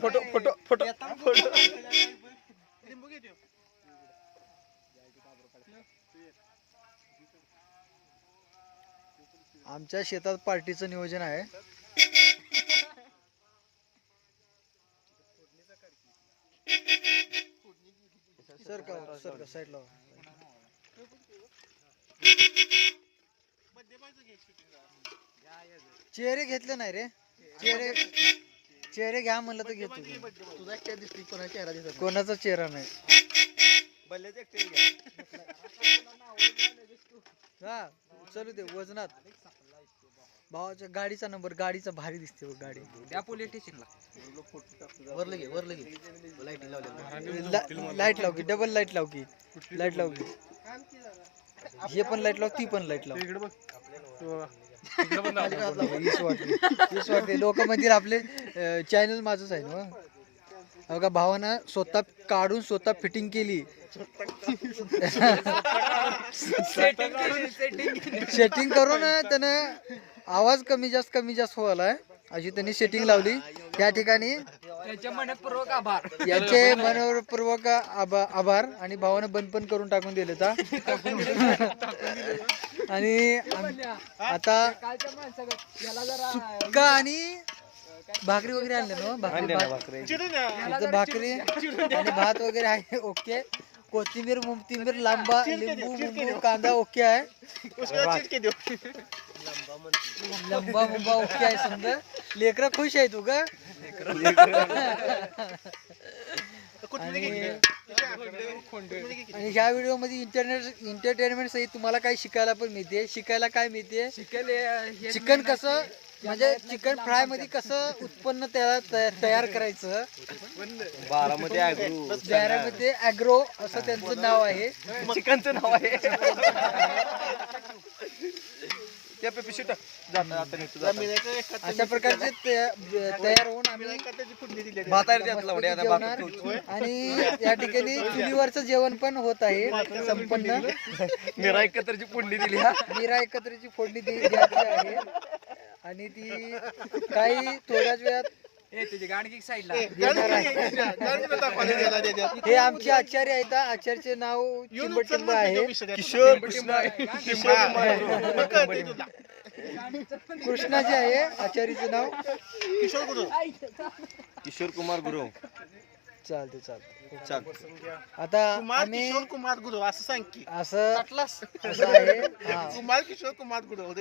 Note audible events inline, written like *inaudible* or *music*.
Photo photo photo. Photo. आमच्या शेतात पार्टीचं नियोजन आहे. सर का सर का साईडला चेहरे घेतले नाही रे. चेहरे चेहरे घ्या म्हणलं तर घेतो. की. तुझा काय दिसते कोणा चेहरा दिसत कोणाचा चेहरा नाही. बल्लेच एकटे घ्या. हा चलू दे वजनात. भावाच्या गाडीचा नंबर गाडीचा भारी दिसते बघ गाडी. त्या पोलीस स्टेशनला वरलं घे वरलं घे. लाइट लाइट लाव की डबल लाइट लाव की लाइट लाव की. हे पण लाइट लाव ती पण लाइट लाव. लोक म्हणतील आपले चॅनल माझंच आहे ना हो? का भावानं स्वतः काढून स्वतः फिटिंग केली. सेटिंग करून त्यानं आवाज कमी जास्त कमी जास्त व्हायला अशी त्यांनी सेटिंग लावली. त्या ठिकाणी त्यांच्या मनपूर्वक आभार. याचे मनपूर्वक आभा- आभार आणि भावानं बंद पण करून टाकून दिले ता आणि आम- आता कालच्या माणसाकडे याला जरा सुक्का आणि भाकरी वगैरे आणले ना भाकरी. भात- इथं भाकरी आणि भात वगैरे आहे ओके. कोथिंबीर मुंबतींबीर लांबा लिंबू मुंबू कांदा ओके आहे. लंबा मुंबा ओके आहे समजा. लेकरं खुश आहे तू का आणि आणि ह्या व्हिडिओमध्ये इंटरनेट एंटरटेनमेंट सहित तुम्हाला काय शिकायला पण मिळते. शिकायला काय मिळते? शिकेल चिकन कसं म्हणजे चिकन फ्रायमध्ये कसं उत्पन्न तयार तयार करायचं? बारामध्ये ऍग्रो मध्ये अॅग्रो असं त्यांचं नाव आहे. चिकनचं नाव आहे. *laughs* त्या पेपी शूट जाता जाता. अशा प्रकारचे तया- तयार होऊन आम्ही आता. ठेवू. आणि या ठिकाणी चुलीवरचं जेवण पण होत आहे संपन्न निरा एकत्रची पुंडी दिली हा मीरा एकत्रीची फोडणी दे- द्यायची आहे आणि ती काही थोड्याच वेळात ए, तुझी गाणगी साईडला. येणार आहे. हे आमचे आचार्य आहेत आचार्यचे नाव चिंबटिंब आहे. किशोर किशोर कृष्णाचे आहे. आचार्यचे नाव. किशोर कुमार गुरु. चालते चालते चाल. आता कुमार आम्ही किशोर कुमार गुरु असं सांग की. असं कुमार किशोर कुमार गुरु